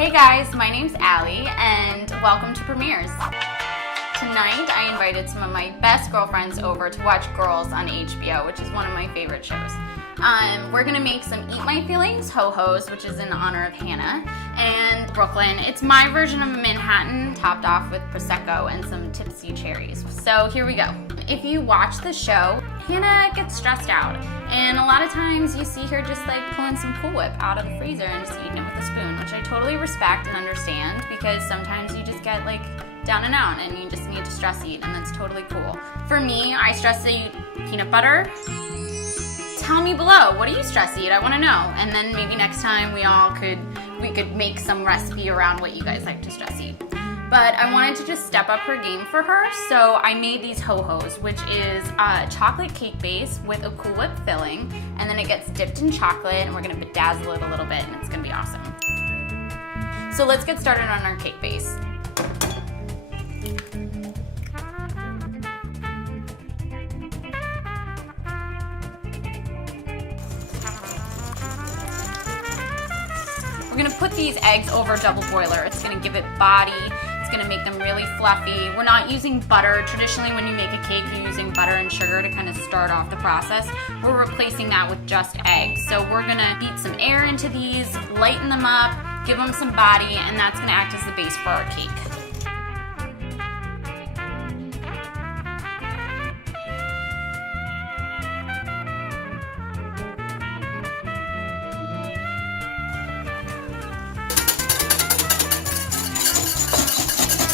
Hey guys, my name's Allie and welcome to Premieres. Tonight I invited some of my best girlfriends over to watch Girls on HBO, which is one of my favorite shows. We're gonna make some Eat My Feelings HoHo's, which is in honor of Hannah, and Brooklyn. It's my version of a Manhattan topped off with Prosecco and some tipsy cherries. So here we go. If you watch the show, Hannah gets stressed out, and a lot of times you see her just like pulling some Cool Whip out of the freezer and just eating it with a spoon, which I totally respect and understand because sometimes you just get like down and out and you just need to stress eat, and that's totally cool. For me, I stress eat peanut butter. Tell me below, what do you stress eat? I want to know. And then maybe next time we could make some recipe around what you guys like to stress eat. But I wanted to just step up her game for her, so I made these HoHo's, which is a chocolate cake base with a Cool Whip filling, and then it gets dipped in chocolate, and we're gonna bedazzle it a little bit, and it's gonna be awesome. So let's get started on our cake base. We're gonna put these eggs over a double boiler. It's gonna give it body. It's gonna make them really fluffy. We're not using butter. Traditionally, when you make a cake, you're using butter and sugar to kind of start off the process. We're replacing that with just eggs. So we're gonna beat some air into these, lighten them up, give them some body, and that's gonna act as the base for our cake.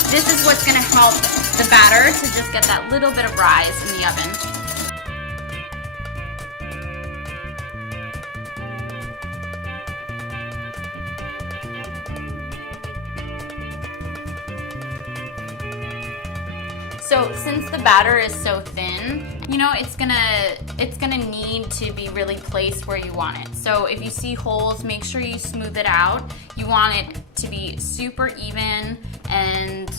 This is what's going to help the batter to just get that little bit of rise in the oven. So since the batter is so thin, you know, it's gonna need to be really placed where you want it. So if you see holes, make sure you smooth it out. You want it to be super even and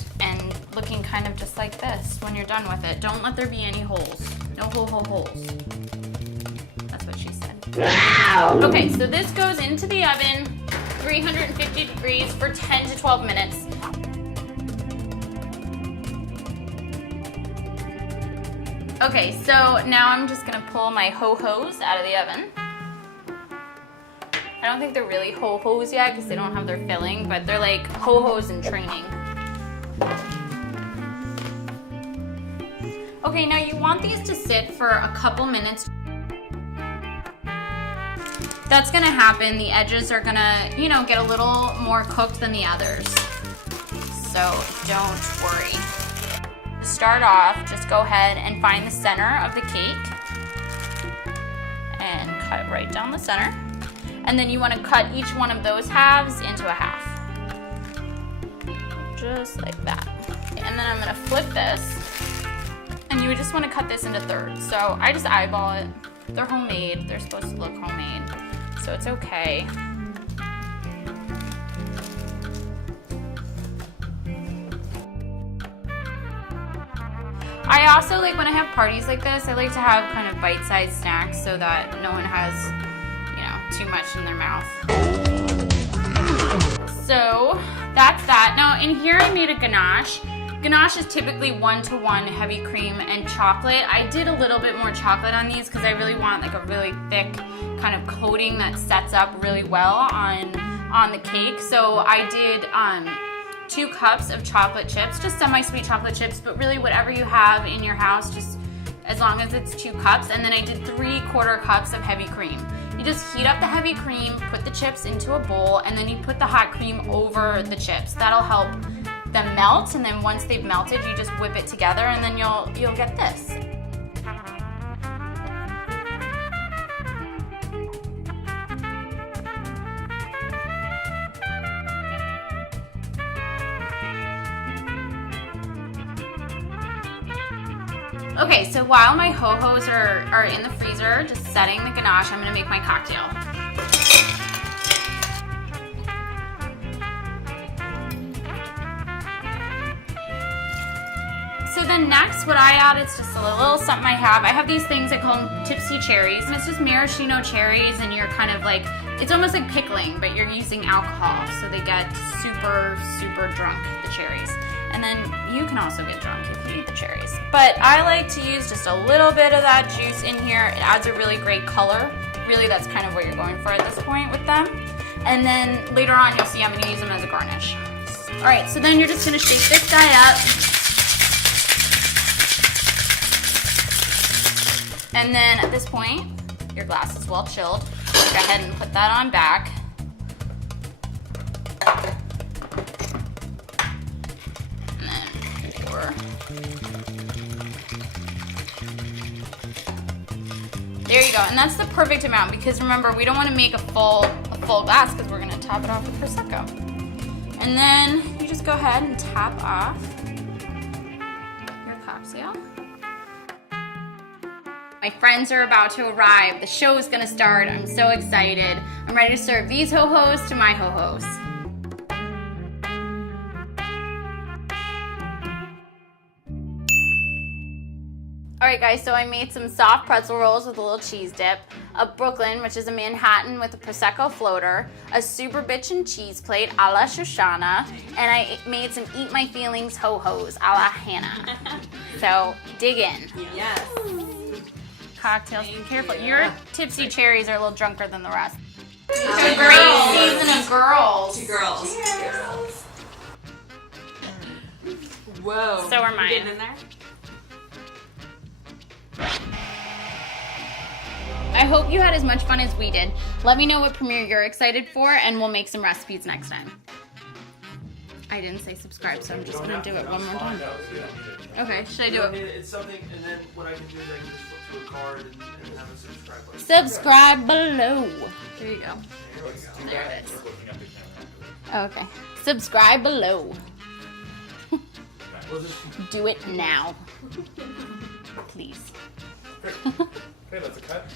looking kind of just like this when you're done with it. Don't let there be any holes. No holes. That's what she said. Wow. Okay, so this goes into the oven, 350 degrees for 10 to 12 minutes. Okay, so now I'm just gonna pull my HoHo's out of the oven. I don't think they're really HoHo's yet because they don't have their filling, but they're like HoHo's in training. Okay, now you want these to sit for a couple minutes. That's gonna happen. The edges are gonna, you know, get a little more cooked than the others. So don't worry. To start off, just go ahead and find the center of the cake and cut right down the center. And then you want to cut each one of those halves into a half. Just like that. And then I'm going to flip this. And you would just want to cut this into thirds. So I just eyeball it. They're homemade. They're supposed to look homemade. So it's okay. I also like when I have parties like this, I like to have kind of bite-sized snacks so that no one has, you know, too much in their mouth. So that's that. Now in here I made a ganache. Ganache is typically 1-to-1 heavy cream and chocolate. I did a little bit more chocolate on these because I really want like a really thick kind of coating that sets up really well on the cake. So I did 2 cups of chocolate chips, just semi-sweet chocolate chips, but really whatever you have in your house, just as long as it's 2 cups. And then I did 3/4 cups of heavy cream. You just heat up the heavy cream, put the chips into a bowl, and then you put the hot cream over the chips. That'll help them melt, and then once they've melted, you just whip it together, and then you'll get this. Okay, so while my HoHo's are in the freezer, just setting the ganache, I'm gonna make my cocktail. So then next, what I add is just a little something I have. I have these things, I call them tipsy cherries, and it's just maraschino cherries, and you're kind of like, it's almost like pickling, but you're using alcohol, so they get super, super drunk, the cherries. And then you can also get drunk if you eat the cherries. But I like to use just a little bit of that juice in here. It adds a really great color. Really, that's kind of what you're going for at this point with them. And then later on, you'll see I'm gonna use them as a garnish. All right, so then you're just gonna shake this guy up. And then at this point, your glass is well chilled. Go ahead and put that on back. And then pour. There you go, and that's the perfect amount because remember, we don't want to make a full glass because we're gonna top it off with Prosecco. And then you just go ahead and tap off your cocktail. My friends are about to arrive. The show is gonna start. I'm so excited. I'm ready to serve these HoHo's to my HoHo's. Alright guys, so I made some soft pretzel rolls with a little cheese dip, a Brooklyn, which is a Manhattan with a Prosecco floater, a super bitchin' cheese plate a la Shoshana, and I made some Eat My Feelings HoHo's a la Hannah. So, dig in. Yes. Cocktails, be careful. Your tipsy cherries are a little drunker than the rest. It's Two a great season of girls. 2 girls. Cheers. Whoa. So are mine. Getting in there? I hope you had as much fun as we did. Let me know what premiere you're excited for, and we'll make some recipes next time. I didn't say subscribe, so I'm just gonna do it one more time. Okay, should I do it? It's something, and then what I can do is I can just flip to a card and have a subscribe button. Subscribe below. There you go. There we go. There it is. Okay. Subscribe below. We'll just... Do it now. Please. Okay, that's a cut.